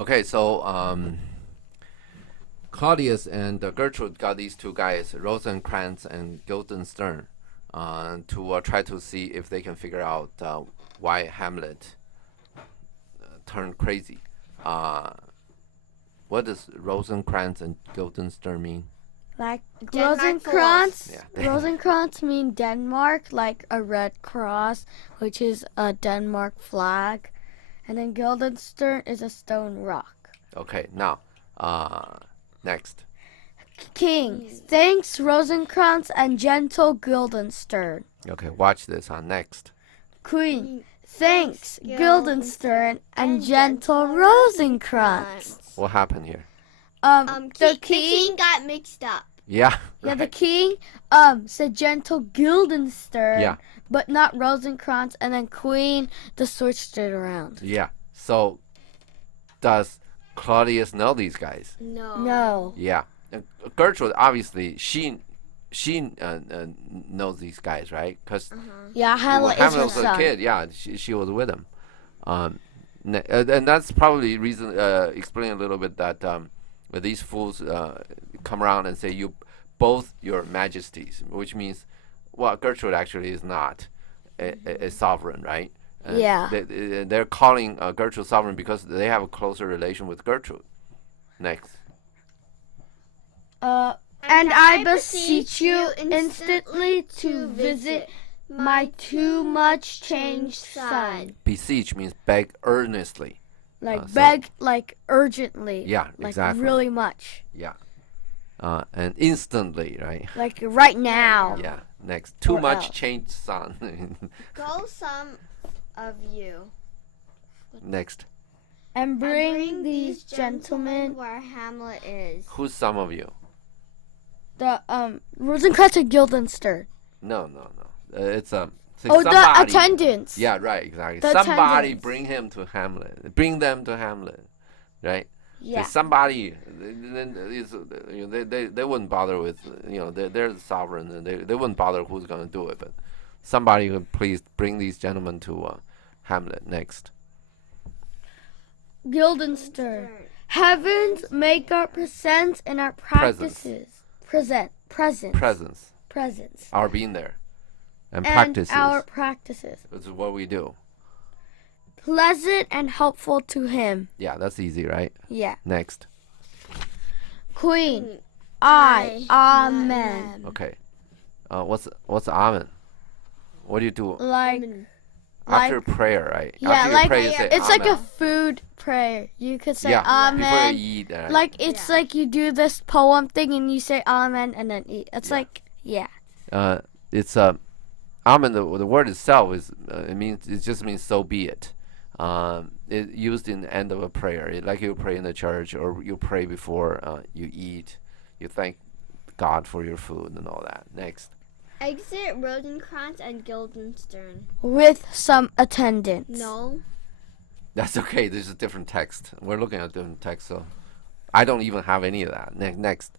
Okay, so Claudius and Gertrude got these two guys, Rosencrantz and Guildenstern, to try to see if they can figure out why Hamlet turned crazy. What does Rosencrantz and Guildenstern mean? Like Denmark Rosencrantz. Yeah. Rosencrantz mean Denmark, like a red cross, which is a Denmark flag. And then Guildenstern is a stone rock. Okay, now, next. King, thanks Rosencrantz and gentle Guildenstern. Okay, watch this. Next. Queen, thanks Guildenstern and gentle Rosencrantz. What happened here? The king got mixed up. Yeah. Yeah, the king said gentle Guildenstern, Yeah. but not Rosencrantz, and then queen just switched it around. Yeah. So, does Claudius know these guys? No. Yeah. Gertrude, obviously, she knows these guys, right? Because Yeah, Hamlet is Hamlet her was a son. kid. Yeah, she was with him. And that's probably reason explain a little bit that these fools come around and say you both your majesties, which means, well, Gertrude actually is not a sovereign, right? Yeah. They're calling Gertrude sovereign because they have a closer relation with Gertrude. Next. And I beseech you instantly to visit my too much changed son. Beseech means beg earnestly. Like so- beg, like urgently. Yeah, like exactly. really much. Yeah. And instantly, right? Like right now. Yeah. Next. Too Or much else. changed son. Go some of you. Next. And bring these gentlemen where Hamlet is. Who's some of you? the Rosencrantz and Guildenstern. No. It's Oh, somebody. the attendants. Yeah, right, exactly. The Somebody attendants. bring him to Hamlet. Bring them to Hamlet, right? Yeah. Somebody, they wouldn't bother with, they're the sovereign, and they wouldn't bother who's going to do it. But somebody would please bring these gentlemen to Hamlet. Next. Guildenstern. Heavens make our presents and our practices. Presence. Our being there. And And practices. our practices. This is what we do. Pleasant and helpful to him. Yeah, that's easy, right? Yeah. Next. Queen. Amen. Okay. What's amen? What do you do Like, after prayer, right? yeah, after you like pray, you say it's like a amen. food prayer. You could say Before amen. you eat. Right? Like it's like you do this poem thing and you say amen and then eat. It's like it's amen. The word itself is it just means so be it. It used in the end of a prayer, like you pray in the church or you pray before you eat. You thank God for your food and all that. Next. Exit Rosencrantz and Guildenstern. with some attendants. No. That's okay. This is a different text. We're looking at different text, so I don't even have any of that. Next.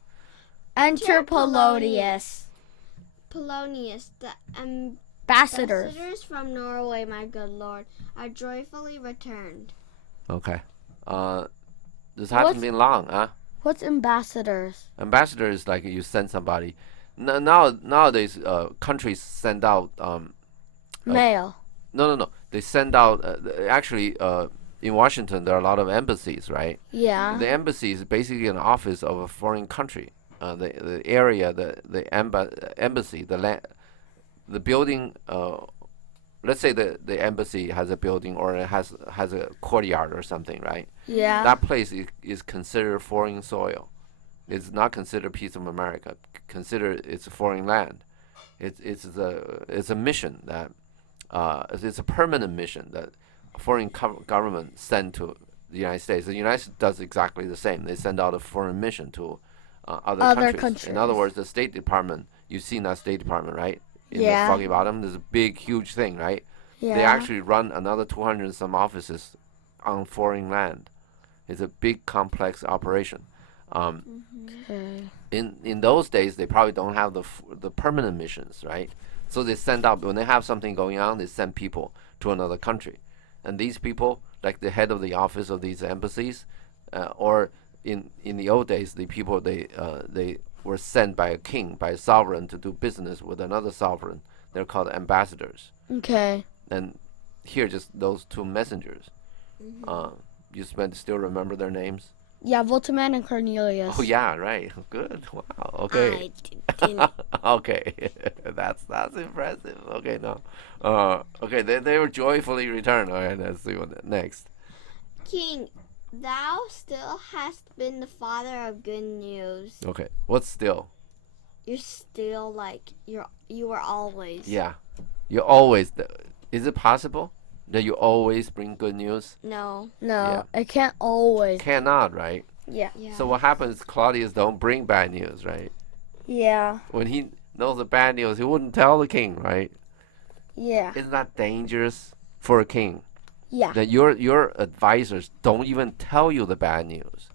Enter Polonius. Polonius, the Ambassadors. ambassadors from Norway, my good lord, are joyfully returned. Okay. This hasn't been long, huh? What's ambassadors? Ambassador is like you send somebody. Nowadays, countries send out. Mail. No. They send out. Actually, in Washington, there are a lot of embassies, right? Yeah. The embassy is basically an office of a foreign country. The area, the embassy, the building. Let's say the embassy has a building or it has a courtyard or something, right? Yeah. That place is considered foreign soil. It's not considered a piece of America. Consider it's a foreign land. It's a mission that it's a permanent mission that a foreign government send to the United States. The United States does exactly the same. They send out a foreign mission to other countries. In other words, the State Department. You've seen that State Department, right? In Yeah. the Foggy Bottom, there's a big, huge thing, right? Yeah. They actually run another 200 and some offices on foreign land. It's a big, complex operation. Okay. In those days, they probably don't have the permanent missions, right? So they send out when they have something going on, they send people to another country, and these people, like the head of the office of these embassies, or in the old days, the people they were sent by a king, by a sovereign, to do business with another sovereign. They're called ambassadors. Okay. And here, just those two messengers. You still remember their names? Yeah, Voltaman and Cornelius. Oh yeah, right. Good. Wow. Okay. I didn't. Okay. That's impressive. Okay, no. Okay, they were joyfully returned. All right, let's see what next. King, thou still hast been the father of good news. Okay, what's still? You're still like you were always. Yeah, you always. Is it possible that you always bring good news? No. No, it can't always. Cannot, right? Yeah. Yeah. So what happens? Claudius don't bring bad news, right? Yeah. When he knows the bad news, he wouldn't tell the king, right? Yeah. Isn't that dangerous for a king? Yeah. That your advisors don't even tell you the bad news.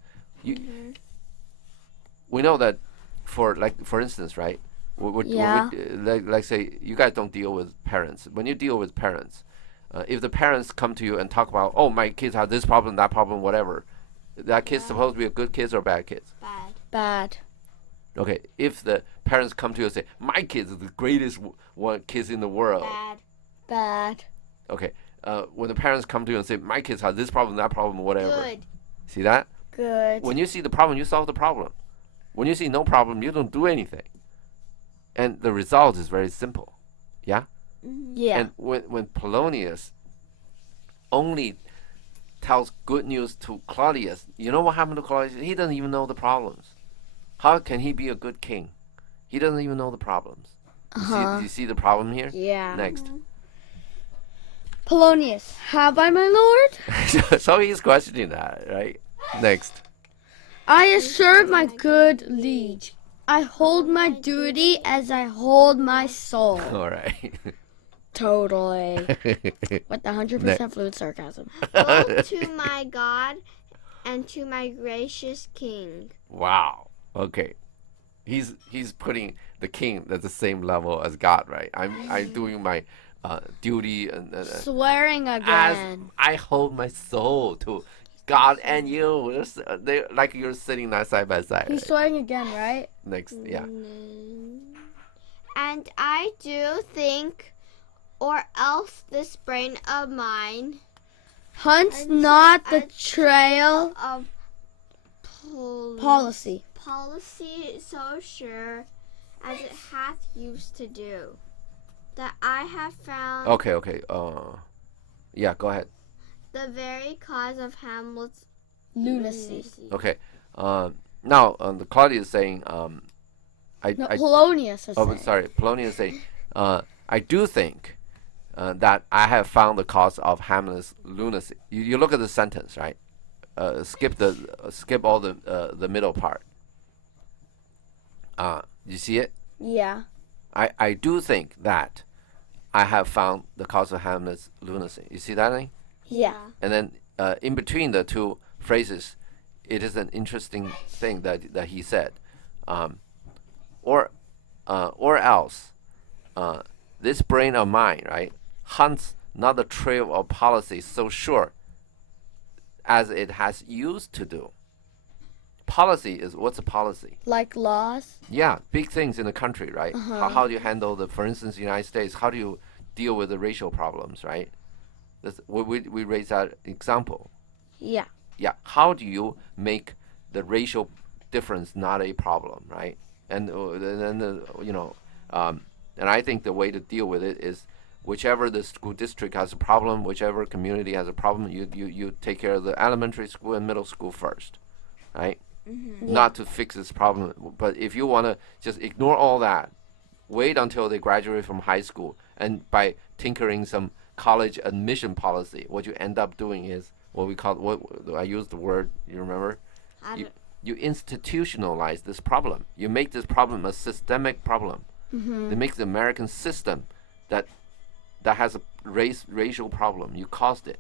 We know that for instance, right? Yeah. Like say you guys don't deal with parents. When you deal with parents, if the parents come to you and talk about, oh, my kids have this problem, that problem, whatever, that kid's supposed to be a good kids or bad kids? Bad. Bad. Okay, if the parents come to you and say, my kids are the greatest kids in the world. Bad. Bad. Okay, when the parents come to you and say, my kids have this problem, that problem, whatever. Good. See that? Good. When you see the problem, you solve the problem. When you see no problem, you don't do anything. And the result is very simple. Yeah? Yeah. And when Polonius only tells good news to Claudius, you know what happened to Claudius? He doesn't even know the problems. How can he be a good king? He doesn't even know the problems. You see the problem here? Yeah. Next. Polonius, have I, my lord? So he's questioning that, right? Next. I assure my good liege, I hold my duty as I hold my soul. All right. Totally. With 100% fluid sarcasm. Both to my God and to my gracious King. Wow. Okay. He's putting the king at the same level as God, right? I'm doing my duty and Swearing as again. I hold my soul to God and you. They like you're sitting there side by side. He's Right? swearing again, right? Next, yeah. And I do think, or else this brain of mine Hunts not the trail of policy. policy so sure as it hath used to do, that I have found Okay. Yeah, go ahead. the very cause of Hamlet's Lunacy. Okay. Now the Claudius is saying, No, I Polonius is oh, saying. sorry, Polonius is saying, I do think that I have found the cause of Hamlet's lunacy. You look at the sentence, right? Skip all the middle part. You see it? Yeah. I do think that I have found the cause of Hamlet's lunacy. You see that thing? Yeah. And then in between the two phrases, it is an interesting thing that he said, or else this brain of mine, right, hunts not the trail of policy so sure as it has used to do. Policy is what's a policy? Like laws. Yeah, big things in the country, right? How do you handle for instance, the United States? How do you deal with the racial problems, right? We raise that example. Yeah. Yeah, how do you make the racial difference not a problem, right? And and I think the way to deal with it is whichever the school district has a problem, whichever community has a problem, you take care of the elementary school and middle school first, right? Not to fix this problem, but if you want to just ignore all that, wait until they graduate from high school, and by tinkering some college admission policy, what you end up doing is what we call, what I use the word, you remember? You institutionalize this problem. You make this problem a systemic problem. They make the American system that has a racial problem. You caused it.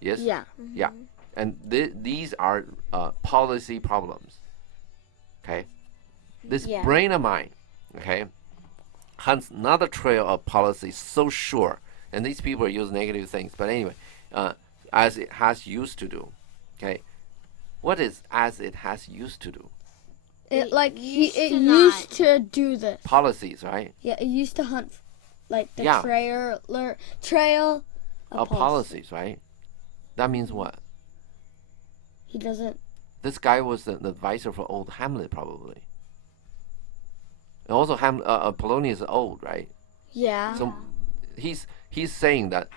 Yes? Yeah. Yeah. And these are policy problems. Okay? This Yeah. brain of mine, okay, hunts another trail of policy so sure. And these people use negative things. But anyway, as it has used to do. Okay? What is as it has used to do? It like it to used not. to do this. Policies, right? Yeah, it used to hunt like the Yeah. trail of Policies, right? That means what? He doesn't. This guy was the advisor for old Hamlet, probably. And also, Polonius is old, right? Yeah. So he's saying that,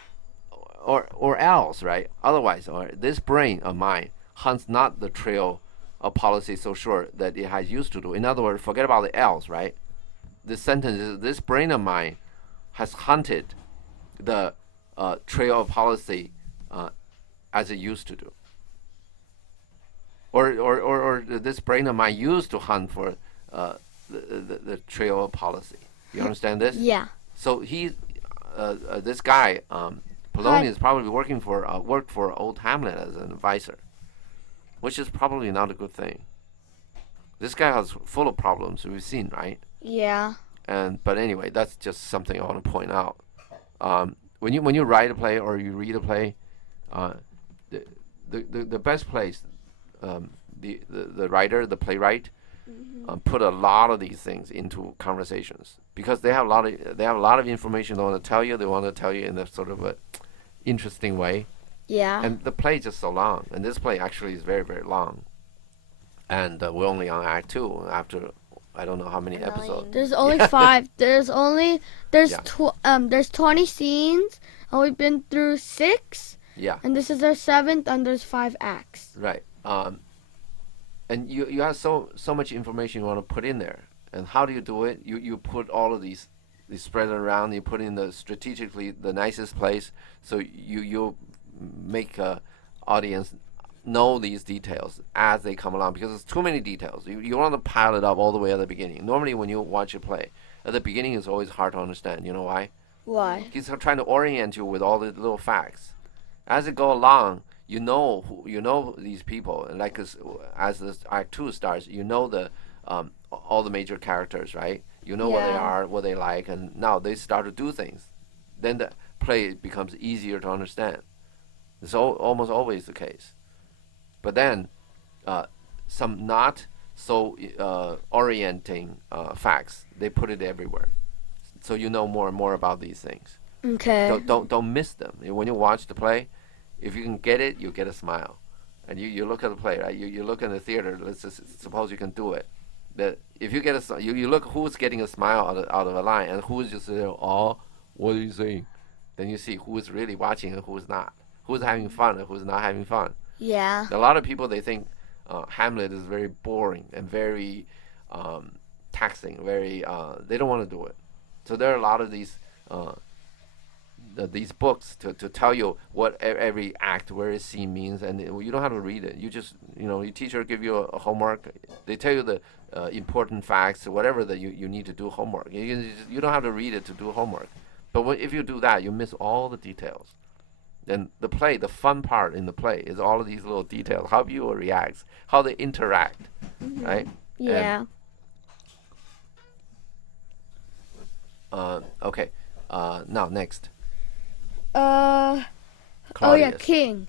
or else, right? Otherwise, or this brain of mine hunts not the trail of policy so sure that it has used to do. In other words, forget about the else, right? This sentence is this brain of mine has hunted the trail of policy as it used to do. Or this brain of mine used to hunt for the trail of policy. You understand this? Yeah. So this guy, Polonius, probably worked for old Hamlet as an advisor, which is probably not a good thing. This guy has full of problems we've seen, right? Yeah. But anyway, that's just something I want to point out. When you write a play or you read a play, the best place, the writer, the playwright, put a lot of these things into conversations because they have a lot of information they want to tell you. They want to tell you in a sort of a interesting way. Yeah. And the play is just so long, and this play actually is very, very long. And we're only on Act 2 after I don't know how many episodes. There's only 5. There's 20 scenes, and we've been through 6. Yeah. And this is our 7th, and there's 5 acts. Right. And you have so much information you want to put in there. And how do you do it? You put all of these spread around. You put in strategically the nicest place, so you make audience know these details as they come along because there's too many details. You want to pile it up all the way at the beginning. Normally when you watch a play, at the beginning it's always hard to understand. You know why? Why? He's trying to orient you with all the little facts. As it go along, you know these people, and like as this Act 2 starts, you know all the major characters, right? You know what they are, what they like, and now they start to do things. Then the play becomes easier to understand. It's almost always the case. But then, some not so orienting facts, they put it everywhere, so you know more and more about these things. Okay. Don't miss them. When you watch the play, if you can get it, you get a smile. And you look at the play, right? You look in the theater. Let's just suppose you can do it. That if you get you look who's getting a smile out of a line and who's just there. Oh, what are you saying? Then you see who's really watching and who's not. Who's having fun and who's not having fun. Yeah. A lot of people they think Hamlet is very boring and very taxing. Very they don't want to do it. So there are a lot of these books to tell you what every act, where a scene means, and you don't have to read it. You just your teacher give you a homework. They tell you the important facts, whatever that you need to do homework. You don't have to read it to do homework. But if you do that, you miss all the details. And the fun part in the play is all of these little details, how people react, how they interact, right? Yeah. Okay. Now next. Oh yeah, King.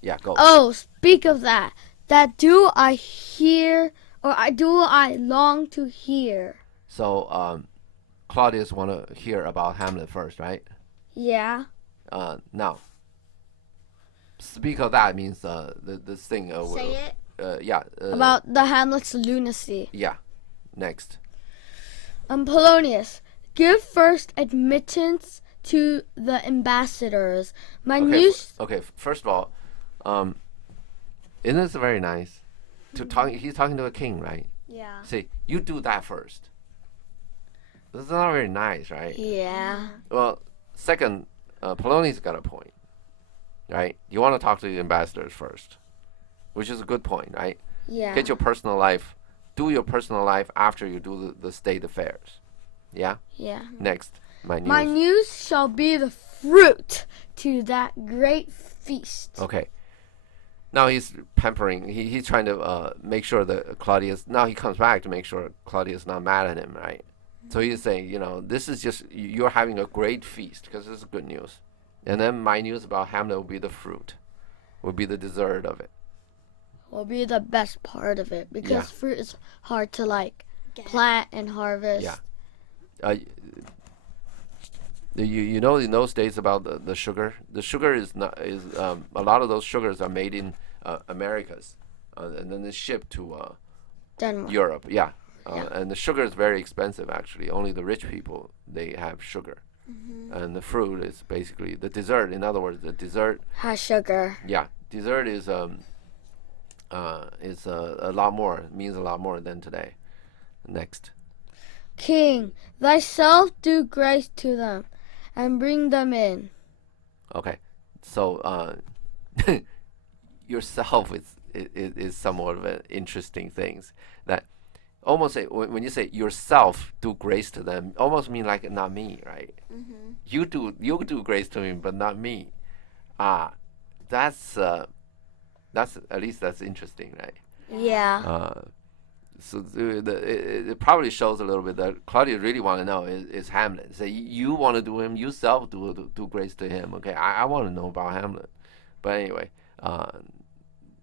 Yeah, go. Oh, speak of that. That do I hear, or do I long to hear? So, Claudius want to hear about Hamlet first, right? Yeah. Now, speak of that means this thing. Say it. Yeah. About the Hamlet's lunacy. Yeah. Next. Polonius, give first admittance to the ambassadors. Okay. First of all, isn't this very nice? He's talking to a king, right? Yeah. Say, you do that first. This is not very nice, right? Yeah. Well, second, Polonius got a point, right? You want to talk to the ambassadors first, which is a good point, right? Yeah. Get your personal life, do your personal life after you do the state affairs. Yeah? Yeah. Next, my news. My news shall be the fruit to that great feast. Okay. Now he's pampering. He's trying to make sure that Claudius. Now he comes back to make sure Claudius is not mad at him, right? So he's saying, this is just you're having a great feast because this is good news, and then my news about Hamlet will be the fruit, will be the dessert of it. will be the best part of it because Yeah. fruit is hard to like Get. plant and harvest. Yeah. Uh, you know in those days about the sugar. The sugar is not is a lot of those sugars are made in Americas, and then it's shipped to Denmark. Europe. Yeah. Yeah. And the sugar is very expensive actually. Only the rich people they have sugar, and the fruit is basically the dessert. In other words, the dessert. Has sugar. Yeah, dessert is a lot more, means a lot more than today. Next. King, thyself do grace to them, and bring them in. Okay, so yourself is somewhat of an interesting thing. That almost say when you say yourself do grace to them, almost mean like not me, right? You do grace to me, but not me. That's at least that's interesting, right? Yeah. So it probably shows a little bit that Claudia really want to know is Hamlet. Say you want to do him yourself, do grace to him. Okay, I want to know about Hamlet, but anyway,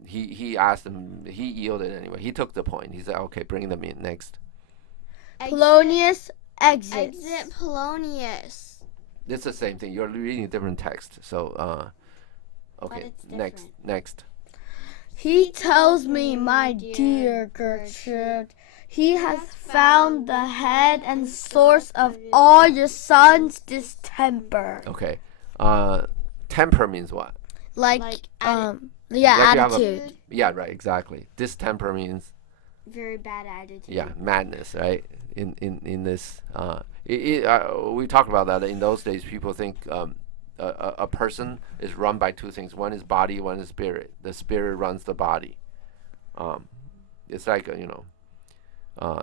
he asked him. He yielded anyway. He took the point. He said, "Okay, bring them in next." Polonius exits. Exit Polonius. It's the same thing. You're reading different text. So okay, it's next. He tells me, my dear Gertrude, he has found the head and source of all your son's distemper. Okay, temper means what? Like Like Like you have a- attitude. Yeah, right, exactly. Distemper means very bad attitude. yeah, madness, right? In this, we talked about that. In those days, people think a person is run by two things. One is body, one is spirit. The spirit runs the body. It's like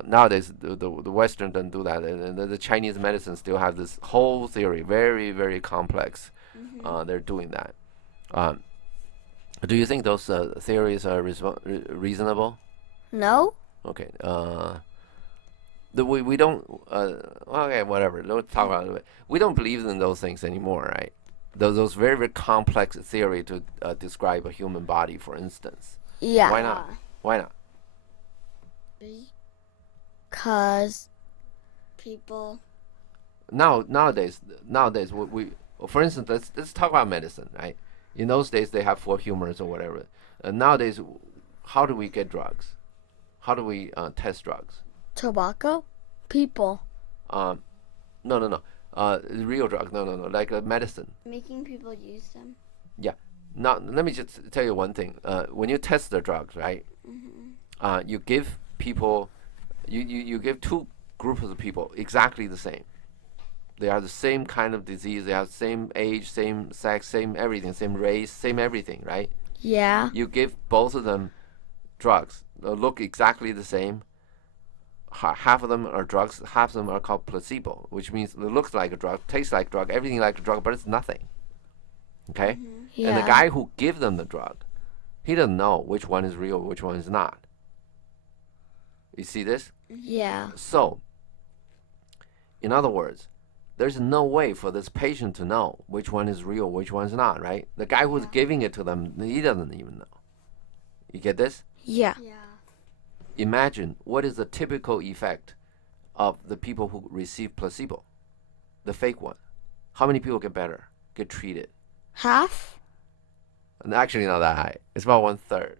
nowadays the Western doesn't do that, and the Chinese medicine still has this whole theory, very very complex. They're doing that. Do you think those theories are reasonable? No? Okay. We don't. Okay, whatever. Let's talk about it. We don't believe in those things anymore, right? Those very very complex theory to describe a human body, for instance. Yeah. Why not? Why not? Because People. Nowadays, we for instance, let's talk about medicine, right? In those days, they have 4 humors or whatever. Nowadays, how do we get drugs? How do we test drugs? tobacco? People. No. Real drug. No. Like medicine. Making people use them. Now, let me just tell you one thing. When you test the drugs, right? You give people, you give 2 groups of people exactly the same. They are the same kind of disease. They have the same age, same sex, same everything, same race, same everything, right? Yeah. You give both of them drugs. They look exactly the same. Half of them are drugs. Half of them are called placebo, which means it looks like a drug, tastes like a drug, everything like a drug, but it's nothing. Okay? Yeah. And the guy who gives them the drug, he doesn't know which one is real, which one is not. You see this? Yeah. So, in other words, there's no way for this patient to know which one is real, which one is not, right? The guy who's giving it to them, he doesn't even know. You get this? Yeah. Yeah. Imagine what is the typical effect of the people who receive placebo, the fake one. How many people get better, get treated? Half? And actually not that high. It's about 1/3.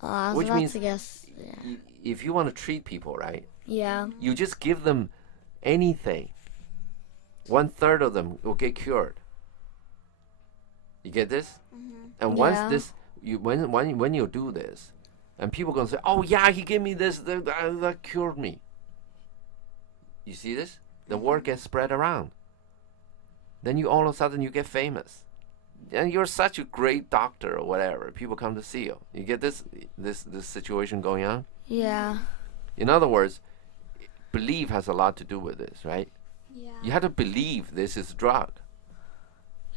I was Which about means- to guess. Yeah. If you want to treat people, right, Yeah. you just give them anything. 1/3 of them will get cured. You get this? And once Yeah. this, when you do this, and people gonna say, "Oh yeah, he gave me this, that cured me." You see this? The word gets spread around. Then you all of a sudden you get famous, and you're such a great doctor or whatever. People come to see you. You get this situation going on. Yeah. In other words, belief has a lot to do with this, right? Yeah. You have to believe this is drug.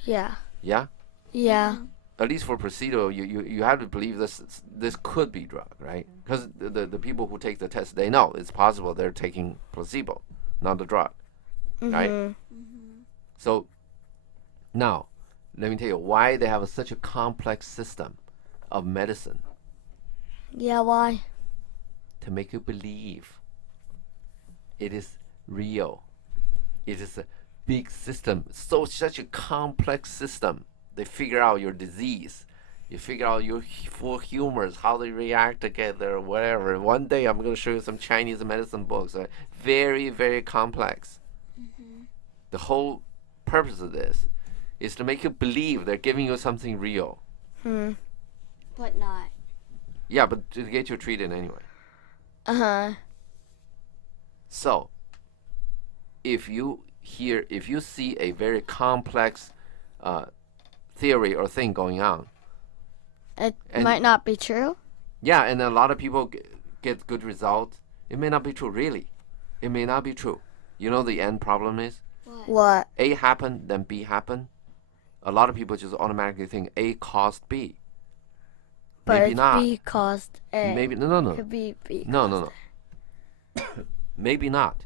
Yeah. Yeah. Yeah. At least for placebo, you have to believe this could be drug, right? Because the people who take the test, they know it's possible they're taking placebo, not the drug, right? Mhm. So now, let me tell you why they have such a complex system of medicine. Yeah, why? To make you believe it is real. It is a big system, such a complex system. They figure out your disease. You figure out your four humors, how they react together, whatever. One day I'm going to show you some Chinese medicine books. Very, very complex. The whole purpose of this is to make you believe they're giving you something real. But not. Yeah, but to get you treated anyway. Uh-huh. So, if you see a very complex theory or thing going on, It And- might not be true. yeah, and a lot of people get good results, it may not be true, really. It may not be true. You know the end problem is? What? A happened, then B happened. A lot of people just automatically think A caused B. But Maybe it's not. B caused A. Maybe no. Could be B. No. Maybe not.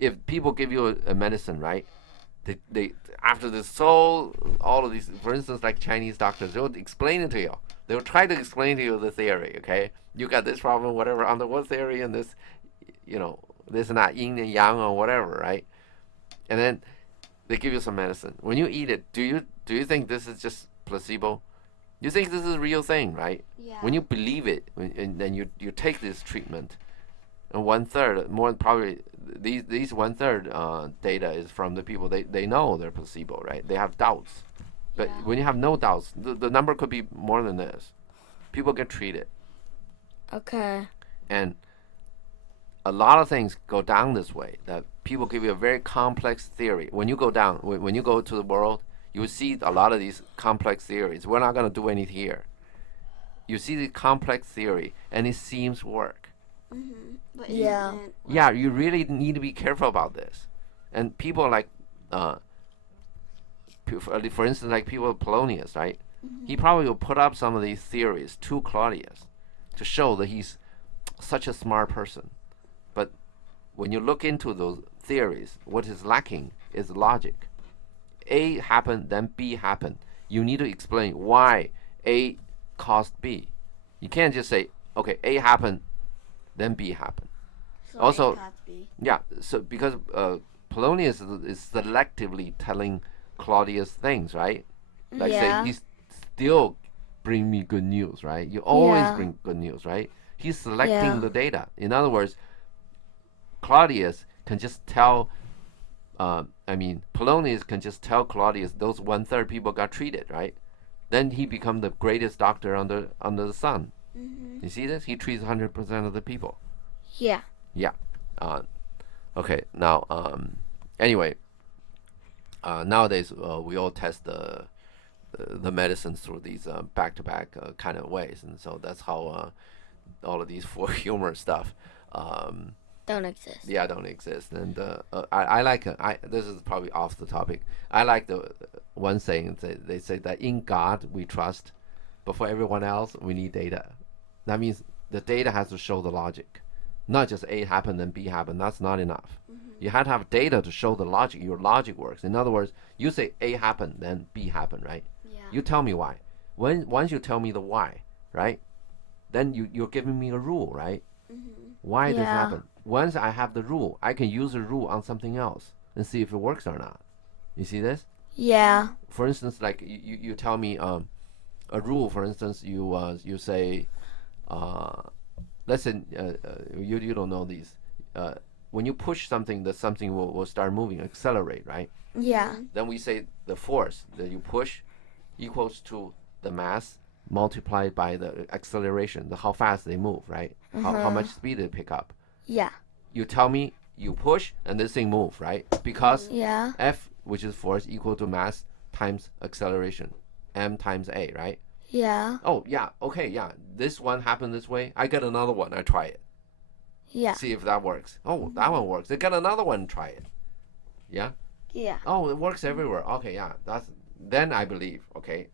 If people give you a medicine, right? They after this all of these, for instance, like Chinese doctors, they will explain it to you. They will try to explain to you the theory. Okay, you got this problem, whatever, under what theory, and this, this and that, yin and yang or whatever, right? And then they give you some medicine. When you eat it, do you think this is just placebo? You think this is a real thing, right? Yeah. When you believe it, and then you take this treatment, and 1/3, more probably these 1/3 data is from the people they know they're placebo, right? They have doubts, but Yeah. when you have no doubts, the number could be more than this. People get treated, Okay. and a lot of things go down this way. That people give you a very complex theory. When you go down, when you go to the world, you will see a lot of these complex theories. We're not going to do anything here. You see the complex theory, and it seems work. But Yeah. it isn't. Yeah, you really need to be careful about this. And people like, for instance, like people like Polonius, right? He probably will put up some of these theories to Claudius to show that he's such a smart person. But when you look into those theories, what is lacking is logic. A happened, then B happened. You need to explain why A caused B. You can't just say, okay, A happened, then B happened. So Also- it has to be. Yeah, so because Polonius is selectively telling Claudius things, right? Like Yeah. say, he's still bring me good news, right? You always Yeah. bring good news, right? He's selecting Yeah. the data. In other words, Claudius can just tell, Polonius can just tell Claudius those 1/3 people got treated, right? Then he become the greatest doctor under the sun. You see this? He treats 100% of the people. Yeah. Yeah. Okay. Now, anyway, nowadays we all test the medicines through these back-to-back kind of ways, and so that's how all of these for humor stuff, Don't exist. yeah, don't exist. And I like this is probably off the topic. I like the one saying they say that in God we trust, but for everyone else we need data. That means the data has to show the logic. Not just A happened and B happened. That's not enough. You have to have data to show the logic. Your logic works. In other words, you say A happened, then B happened, right? Yeah. You tell me why. Once you tell me the why, right? Then you're giving me a rule, right? Why this Yeah. happened. Once I have the rule, I can use the rule on something else and see if it works or not. You see this? Yeah. For instance, like you tell me a rule. For instance, you say, let's say you don't know these. When you push something, that something will start moving, accelerate, right? Yeah. Then we say the force that you push equals to the mass multiplied by the acceleration, how fast they move, right? How much speed they pick up. Yeah. You tell me you push and this thing move, right? Because Yeah. F, which is force, equal to mass times acceleration, m times a, right? Yeah. Oh yeah, okay, yeah. This one happened this way. I get another one. I try it. Yeah. See if that works. Oh, that one works. I get another one. Try it. Yeah. Yeah. Oh, it works everywhere. Okay, yeah. Then I believe. Okay.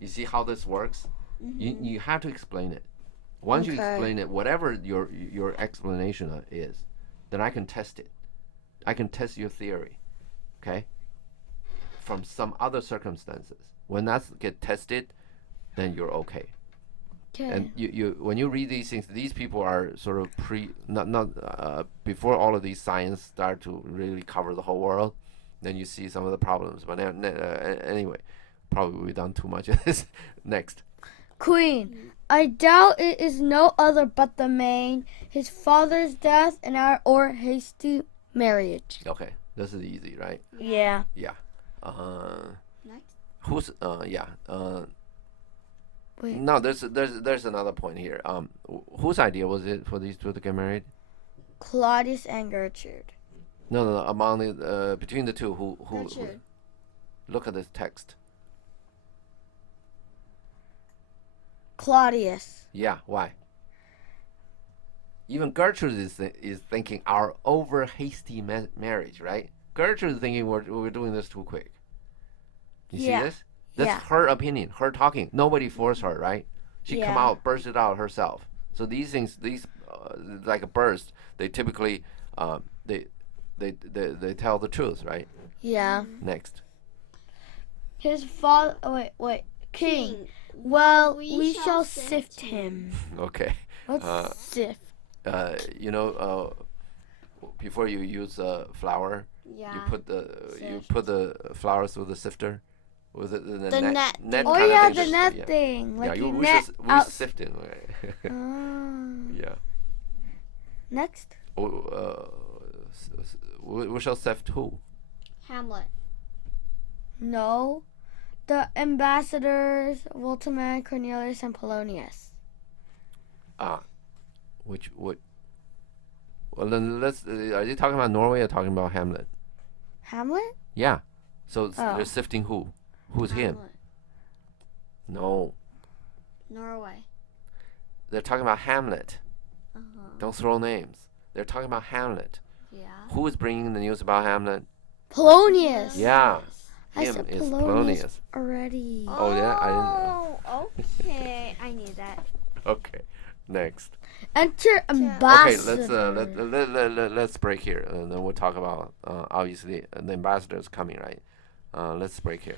You see how this works? You have to explain it. Once you Okay. explain it, whatever your explanation is, then I can test it. I can test your theory. Okay. From some other circumstances. When that's get tested, then you're okay. And you when you read these things, these people are sort of not before all of these science start to really cover the whole world. Then you see some of the problems. But anyway, probably we've done too much of this. Next. Queen, I doubt it is no other but the main, his father's death and our or hasty marriage. Okay, this is easy, right? Yeah. Yeah. Next. Who's yeah. Wait. No, there's another point here. Whose idea was it for these two to get married? Claudius and Gertrude. No. Among the between the two, who Gertrude. look at this text. Claudius. Yeah, why? Even Gertrude is thinking our over hasty marriage, right? Gertrude is thinking we're doing this too quick. You see Yeah. this? That's Yeah. her opinion, her talking. Nobody forced her, right? She come Yeah. out, burst it out herself. So these things, like a burst, they typically they tell the truth, right? Yeah. Next. His father. Wait. King. Well, we shall sift him. Okay. Let's sift. Before you use flour, Yeah. you put the flour through the sifter. Was it the The net net thing. Oh kind of yeah, thing the that- net yeah. thing. Like Yeah, you we net we out. sift it. Right? Ah. Yeah. Next. We shall sift who? Hamlet. No. The ambassadors, Voltaman, Cornelius, and Polonius. Which would? Well, then let's. Are you talking about Norway or talking about Hamlet? Hamlet? Yeah. So Oh. they're sifting who? Who's him? Hamlet. No, Norway. they're talking about Hamlet. Uh-huh. Don't throw names. They're talking about Hamlet. Yeah. Who is bringing the news about Hamlet? Polonius. Yeah. I Him said is Polonius Polonius. already. Oh, yeah? I didn't Oh, okay. I knew that. Okay. Next. Enter Okay, ambassador. let's break here, and then we'll talk about obviously the ambassadors coming, right? Let's break here.